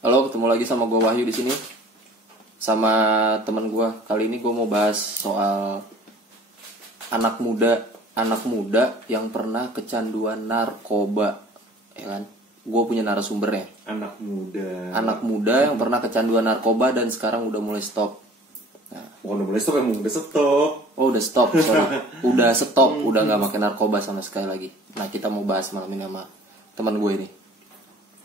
Halo, ketemu lagi sama gue Wahyu di sini sama teman gue. Kali ini gue mau bahas soal anak muda yang pernah kecanduan narkoba, ya kan? Gue punya narasumbernya. Anak muda yang pernah kecanduan narkoba dan sekarang udah mulai stop. Nah. Udah mulai stop, emang udah stop. Oh, udah stop, sorry. Udah stop, udah nggak makan narkoba sama sekali lagi. Nah, kita mau bahas malam ini sama teman gue ini.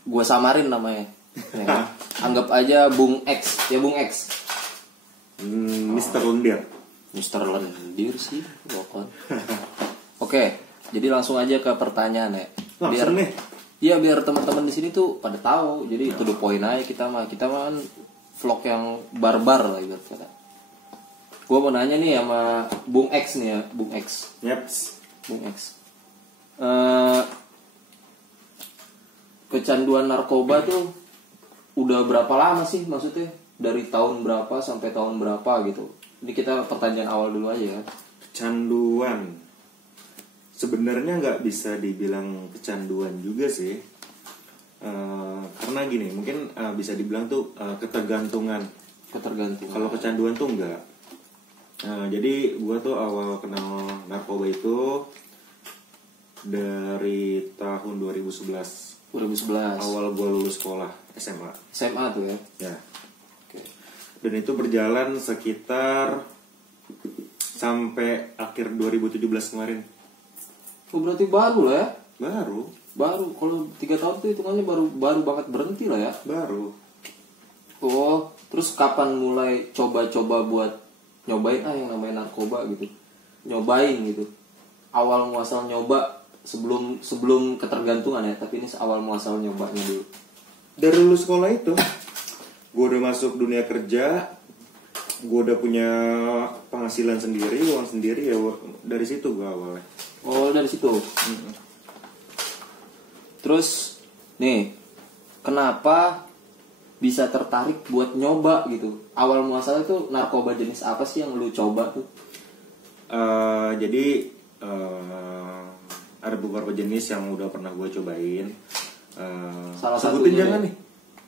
Gue samarin namanya. Ya kan? Anggap aja Bung X, ya Bung X. Mr. Lendir. Mr. Lendir sih, pokoknya. Oke, jadi langsung aja ke pertanyaan ya. Biar nih. Iya, biar teman-teman di sini tuh pada tahu. Jadi to the point aja kita mah kan vlog yang barbar lah ibarat kata. Gue mau nanya nih sama Bung X nih ya, Bung X. Yaps. Bung X. Kecanduan narkoba tuh udah berapa lama sih, maksudnya dari tahun berapa sampai tahun berapa gitu? Ini kita pertanyaan awal dulu aja ya. Kecanduan sebenarnya nggak bisa dibilang kecanduan juga sih, karena gini, mungkin bisa dibilang tuh ketergantungan. Kalau kecanduan tuh enggak. Jadi gue tuh awal kenal narkoba itu dari tahun 2011. Awal gue lulus sekolah SMA tuh ya. Ya. Oke. Dan itu berjalan sekitar sampai akhir 2017 kemarin. Oh, berarti baru lah ya? Baru. Kalau 3 tahun tuh hitungannya baru banget berhenti lah ya? Baru. Oh, terus kapan mulai coba-coba buat nyobain yang namanya narkoba gitu? Nyobain gitu. Awal muasal nyoba sebelum ketergantungan ya, tapi ini awal muasal nyobanya dulu. Dari lulus sekolah itu, gue udah masuk dunia kerja, gue udah punya penghasilan sendiri, uang sendiri ya, dari situ gue awalnya. Oh, dari situ. Terus nih, kenapa bisa tertarik buat nyoba gitu? Awal muasal itu narkoba jenis apa sih yang lu coba tuh? Jadi ada beberapa jenis yang udah pernah gue cobain. Salah sebutin satunya jangan nih.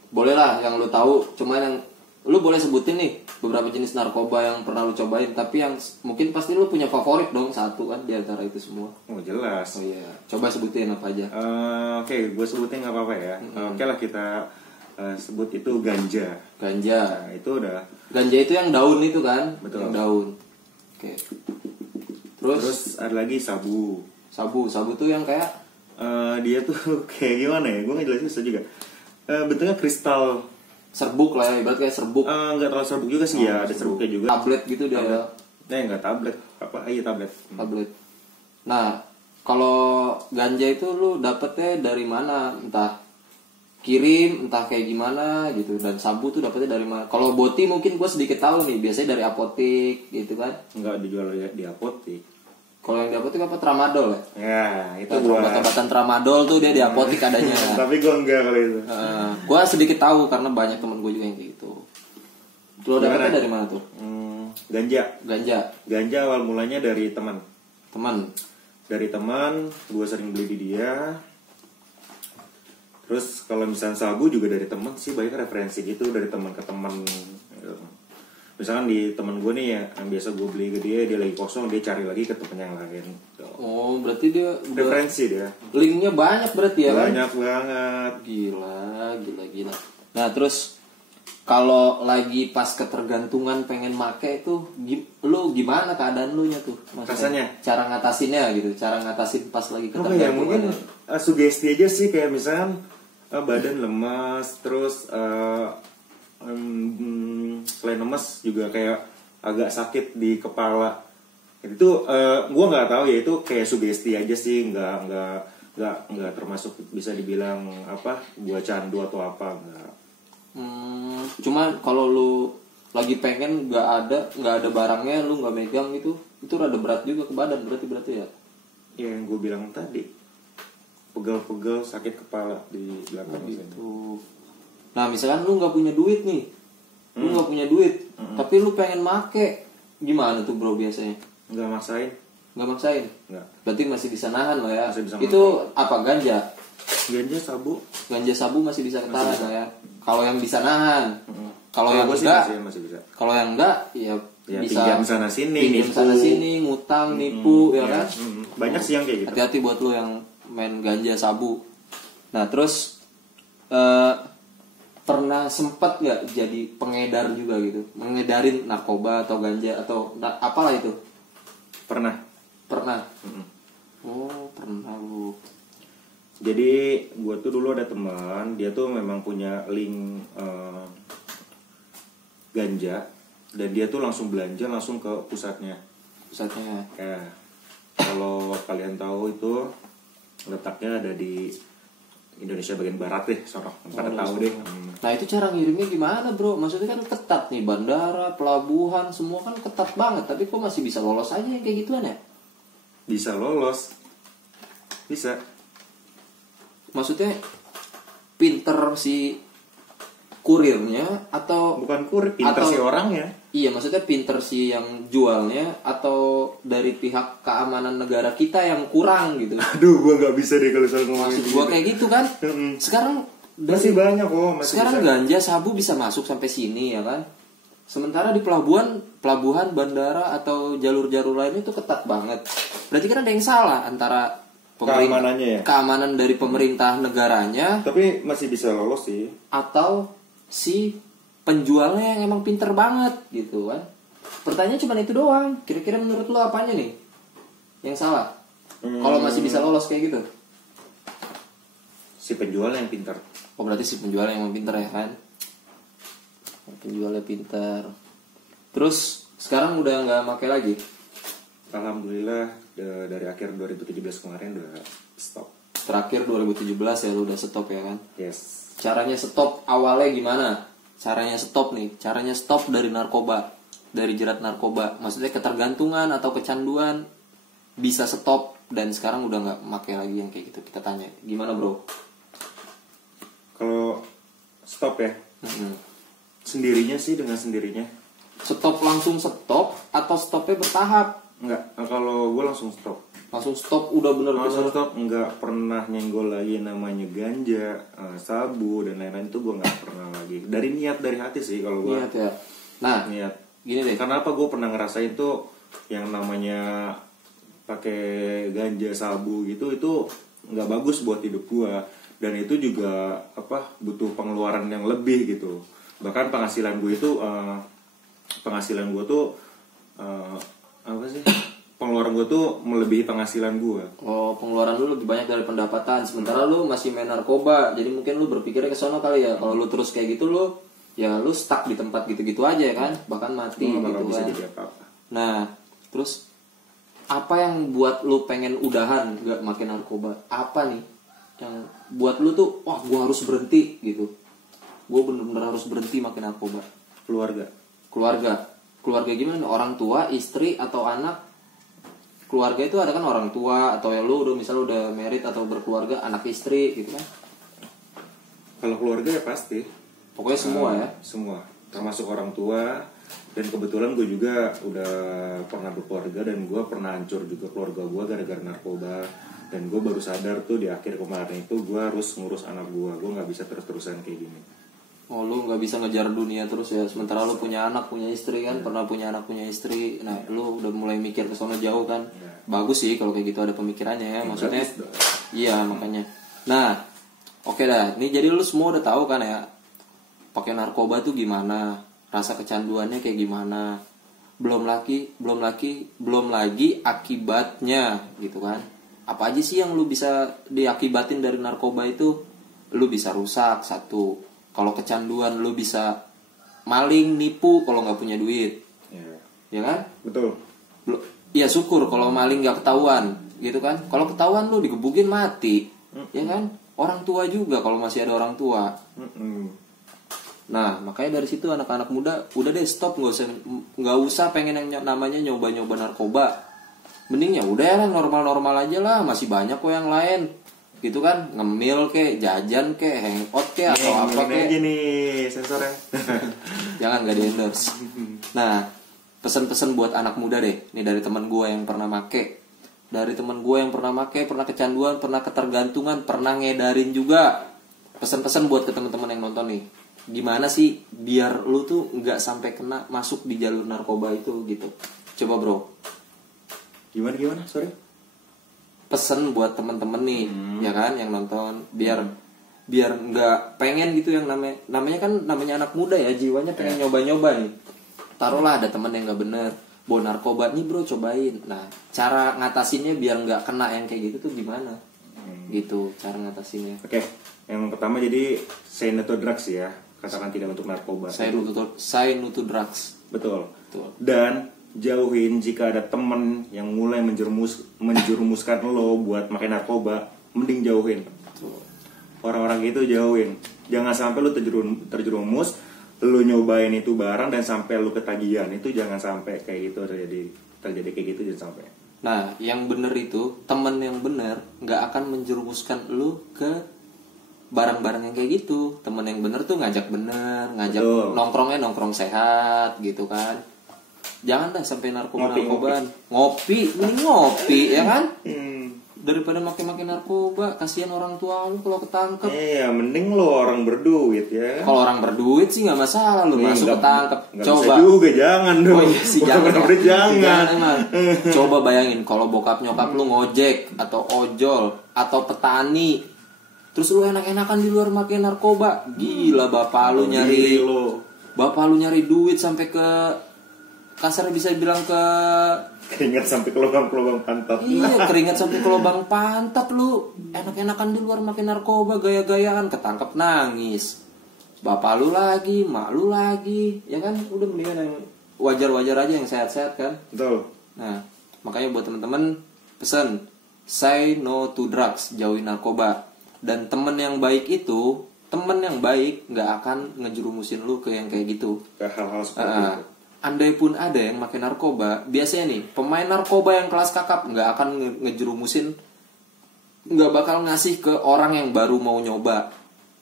Boleh lah yang lu tahu, cuma yang lu boleh sebutin nih beberapa jenis narkoba yang pernah lu cobain, tapi yang mungkin pasti lu punya favorit dong satu kan di antara itu semua. Oh, jelas. Oh iya, coba sebutin apa aja. Oke, gue sebutin nggak apa-apa ya. Oke lah, kita sebut itu ganja. Nah, itu udah. Ganja itu yang daun itu kan? Betul. Yang daun. Oke. Terus ada lagi sabu. Sabu tuh yang kayak dia tuh kayak gimana ya? Gue ngejelasin susah juga. Bentuknya kristal. Serbuk lah ya, ibarat kayak serbuk. Nggak terlalu serbuk juga sih, ya ada serbuknya juga. Tablet gitu dia. Nggak tablet. Iya tablet. Tablet. Nah, kalau ganja itu lu dapetnya dari mana? Entah kirim, entah kayak gimana gitu. Dan sabu tuh dapetnya dari mana? Kalau boti mungkin gue sedikit tahu nih, biasanya dari apotik gitu kan? Nggak dijual di apotik. Kalau yang di apotik apa, tramadol ya? Ya, itu obat-obatan tramadol tuh dia di apotik adanya. Tapi gue enggak kalau itu. Gue sedikit tahu karena banyak teman gue juga yang kayak gitu. Lo dapetnya dari mana tuh? Ganja awal mulanya dari teman. Dari teman, gue sering beli di dia. Terus kalau misalnya sabu juga dari teman sih, banyak referensi gitu dari teman ke teman. Misalkan di teman gue nih ya, yang biasa gue beli ke dia lagi kosong, dia cari lagi ke temen yang lain. Oh, berarti dia referensi dia. Linknya banyak berarti ya? Banyak banget. Gila. Nah, terus kalau lagi pas ketergantungan pengen make itu, lu gimana keadaan lu nya tuh? Rasanya? Cara ngatasinnya gitu, cara ngatasin pas lagi ketergantungan. Ya, mungkin sugesti aja sih, kayak misalkan badan lemas, terus selain lemes juga kayak agak sakit di kepala. Itu gue nggak tahu ya, itu kayak sugesti aja sih, nggak termasuk bisa dibilang apa gue candu atau apa, nggak. Cuma kalau lu lagi pengen nggak ada barangnya, lu nggak megang itu rada berat juga ke badan berarti ya. Ya, yang gue bilang tadi, pegel-pegel sakit kepala di belakang gitu. Nah, misalkan lu nggak punya duit nih, tapi lu pengen make, gimana tuh bro biasanya? Nggak maksain. Nggak. Berarti masih bisa nahan lo ya. Masih bisa itu apa, ganja? Ganja sabu Ganja sabu masih bisa ketahan lah ya. Kalau yang bisa nahan. Kalau yang gua sih enggak, masih bisa. kalau yang enggak ya bisa pinjam sana sini, pinjam sana sini, ngutang, nipu, ya kan? Banyak sih yang kayak gitu. Hati-hati buat lu yang main ganja sabu. Nah terus pernah sempet nggak jadi pengedar juga gitu, mengedarin narkoba atau ganja atau apalah itu? Pernah. Oh pernah lu. Jadi gue tuh dulu ada teman, dia tuh memang punya link ganja, dan dia tuh langsung belanja langsung ke pusatnya. Ya, kalau kalian tahu itu letaknya ada di Indonesia bagian barat deh, sono. Pada tahu deh. Nah itu cara ngirimnya gimana bro? Maksudnya kan ketat nih, bandara, pelabuhan, semua kan ketat banget. Tapi kok masih bisa lolos aja yang kayak gituan ya? Bisa lolos, bisa. Maksudnya pinter si kurirnya atau bukan kurir, pinter si orangnya. Iya, maksudnya pinter si yang jualnya atau dari pihak keamanan negara kita yang kurang gitu. Aduh, gua nggak bisa deh kalau soal ngomongin. Maksud gua kayak gitu kan. Sekarang masih banyak kok, sekarang bisa. Ganja sabu bisa masuk sampai sini ya kan. Sementara di pelabuhan, bandara atau jalur-jalur lain itu ketat banget. Berarti kan ada yang salah antara keamanannya ya? Keamanan dari pemerintah negaranya. Tapi masih bisa lolos sih. Atau si penjualnya yang emang pinter banget gitu kan. Pertanyaan cuma itu doang. Kira-kira menurut lo apanya nih yang salah? Kalau masih bisa lolos kayak gitu? Si penjual yang pinter. Oh berarti si penjual yang emang pinter ya kan? Penjualnya pinter. Terus sekarang udah nggak pakai lagi? Alhamdulillah dari akhir 2017 kemarin udah stop. Terakhir 2017 ya lu udah stop ya kan? Yes. Caranya stop awalnya gimana? Caranya stop dari narkoba, dari jerat narkoba. Maksudnya ketergantungan atau kecanduan bisa stop dan sekarang udah nggak pakai lagi yang kayak gitu. Kita tanya, gimana bro? Kalau stop ya, sendirinya sih dengan sendirinya. Stop langsung stop atau stopnya bertahap? Enggak, kalau gue langsung stop. Langsung stop, udah bener-bener langsung stop, nggak pernah nyenggol lagi namanya ganja, sabu dan lain-lain itu gue nggak pernah lagi. Dari niat, dari hati sih kalau gue. Niat ya. Nah, niat. Gini deh. Karena apa, gue pernah ngerasain tuh yang namanya pakai ganja sabu gitu, itu nggak bagus buat hidup gue. Dan itu juga butuh pengeluaran yang lebih gitu. Bahkan penghasilan gue itu pengeluaran gue tuh melebihi penghasilan gue. Oh, pengeluaran lu lebih banyak dari pendapatan. Sementara lu masih main narkoba. Jadi mungkin lu berpikirnya ke sono kali ya. Kalau lu terus kayak gitu lu stuck di tempat gitu-gitu aja kan, bahkan mati gitu bisa kan. Jadi apa-apa. Nah, terus apa yang buat lu pengen udahan gak makin narkoba? Apa nih yang buat lu tuh wah gue harus berhenti gitu, gue bener-bener harus berhenti makin narkoba? Keluarga gimana? Orang tua, istri atau anak? Keluarga itu ada kan orang tua atau ya lu misalnya udah married atau berkeluarga, anak istri gitu kan. Kalau keluarga ya pasti. Pokoknya semua ya. Semua, termasuk orang tua. Dan kebetulan gue juga udah pernah berkeluarga dan gue pernah hancur juga keluarga gue gara-gara narkoba. Dan gue baru sadar tuh di akhir kemarin itu gue harus ngurus anak gue nggak bisa terus-terusan kayak gini. Oh lu nggak bisa ngejar dunia terus ya, sementara lu punya anak punya istri kan, pernah punya anak punya istri. Nah lu udah mulai mikir ke sono jauh kan. Bagus sih kalau kayak gitu ada pemikirannya ya, maksudnya iya makanya. Nah oke dah, ini jadi lu semua udah tahu kan ya pakai narkoba tuh gimana, rasa kecanduannya kayak gimana, belum lagi akibatnya gitu kan. Apa aja sih yang lu bisa diakibatin dari narkoba itu? Lu bisa rusak satu. Kalau kecanduan lu bisa maling, nipu kalau nggak punya duit, ya kan? Betul. Iya syukur kalau maling nggak ketahuan, gitu kan? Kalau ketahuan lu digebukin mati, ya kan? Orang tua juga kalau masih ada orang tua. Nah makanya dari situ anak-anak muda udah deh stop, nggak usah pengen yang namanya nyoba-nyoba narkoba. Mending ya udah lah normal-normal aja lah, masih banyak kok yang lain. Gitu kan, ngemil ke, jajan ke, hangout ke, atau apa ke. Ini nih sensornya. Jangan, gak di endorse. Nah, pesan-pesan buat anak muda deh. Ini dari teman gue yang pernah make. Pernah kecanduan, pernah ketergantungan, pernah ngedarin juga. Pesan-pesan buat ke teman-teman yang nonton nih. gimana sih biar lu tuh nggak sampai kena masuk di jalur narkoba itu gitu. Coba bro, Gimana? Sorry. pesen buat temen-temen nih, ya kan, yang nonton, biar nggak pengen gitu, yang namanya kan namanya anak muda ya, jiwanya pengen nyoba-nyoba nih. Taruhlah ada temen yang nggak bener bawa narkoba nih bro, cobain. Nah, cara ngatasinnya biar nggak kena yang kayak gitu tuh gimana? Gitu cara ngatasinnya. Oke, yang pertama jadi say no to drugs ya, katakan tidak untuk narkoba. Say no to drugs. Betul. Betul. Dan jauhin jika ada temen yang mulai menjerumuskan lo buat makan narkoba, mending jauhin. Betul. Orang-orang itu jauhin. Jangan sampai lo terjerumus, lo nyobain itu barang dan sampai lo ketagihan. Itu jangan sampai kayak gitu terjadi kayak gitu, jangan sampai. Nah, yang bener itu, temen yang bener nggak akan menjerumuskan lu ke barang-barang yang kayak gitu. Temen yang bener tuh ngajak Betul. nongkrong sehat gitu kan. Jangan dah sampai narkoba-narkobaan. Mending ngopi ya kan? Daripada makin narkoba, kasihan orang tua lu kalau ketangkep. Iya, mending lo orang berduit ya. Kalau orang berduit sih nggak masalah, lu masuk ketangkep. Nggak Coba. bisa juga, jangan dong. Oh iya sih, jangan. Jangan. Emang. Coba bayangin kalau bokap nyokap lu ngojek atau ojol atau petani, terus lu enak-enakan di luar makin narkoba. Gila, bapak lu nyari duit sampai ke kasar bisa bilang ke Keringat sampai ke lubang-lubang pantat. iya, keringat sampai ke lubang pantat lu. Enak-enakan di luar makin narkoba, gaya-gayaan, ketangkep nangis. Bapak lu lagi, mak lu lagi, ya kan? Udah mendingan yang wajar-wajar aja, yang sehat-sehat kan? Betul. Nah, makanya buat teman-teman pesen say no to drugs, jauhi narkoba. Dan temen yang baik itu, temen yang baik nggak akan ngejerumusin lu ke yang kayak gitu. Ke hal-hal seperti itu. Andai pun ada yang makin narkoba, biasanya nih pemain narkoba yang kelas kakap nggak akan ngejerumusin, nggak bakal ngasih ke orang yang baru mau nyoba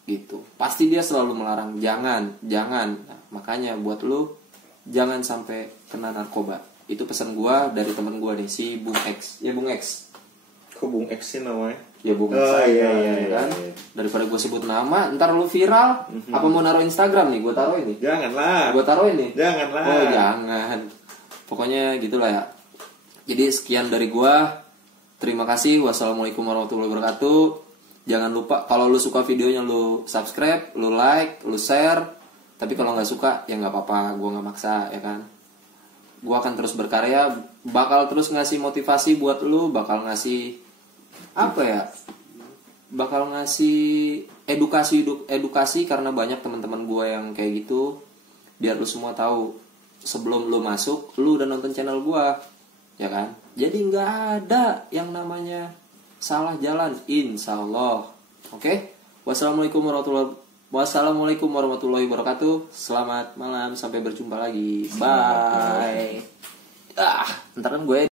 gitu. Pasti dia selalu melarang, jangan. Nah, makanya buat lu jangan sampai kena narkoba. Itu pesan gua dari temen gua nih, si Bung X. Ya Bung X. Kok Bung X sih namanya? Ya Bung X kan. Daripada gua sebut nama, ntar lu viral. Apa mau naruh Instagram nih? Gua taruhin nih. Janganlah. Gua taruhin nih. Janganlah. Oh jangan. Pokoknya gitulah ya. Jadi sekian dari gua. Terima kasih. Wassalamualaikum warahmatullahi wabarakatuh. Jangan lupa kalau lu suka videonya lu subscribe, lu like, lu share. Tapi kalau nggak suka ya nggak apa-apa. Gua nggak maksa ya kan. Gua akan terus berkarya. Bakal terus ngasih motivasi buat lu. Bakal ngasih apa ya? Bakal ngasih edukasi karena banyak teman-teman gue yang kayak gitu. Biar lu semua tahu sebelum lu masuk, lu udah nonton channel gue, ya kan? Jadi nggak ada yang namanya salah jalan, insya Allah. Oke? Wassalamualaikum warahmatullahi wabarakatuh. Selamat malam, sampai berjumpa lagi. Bye. Ntar kan gue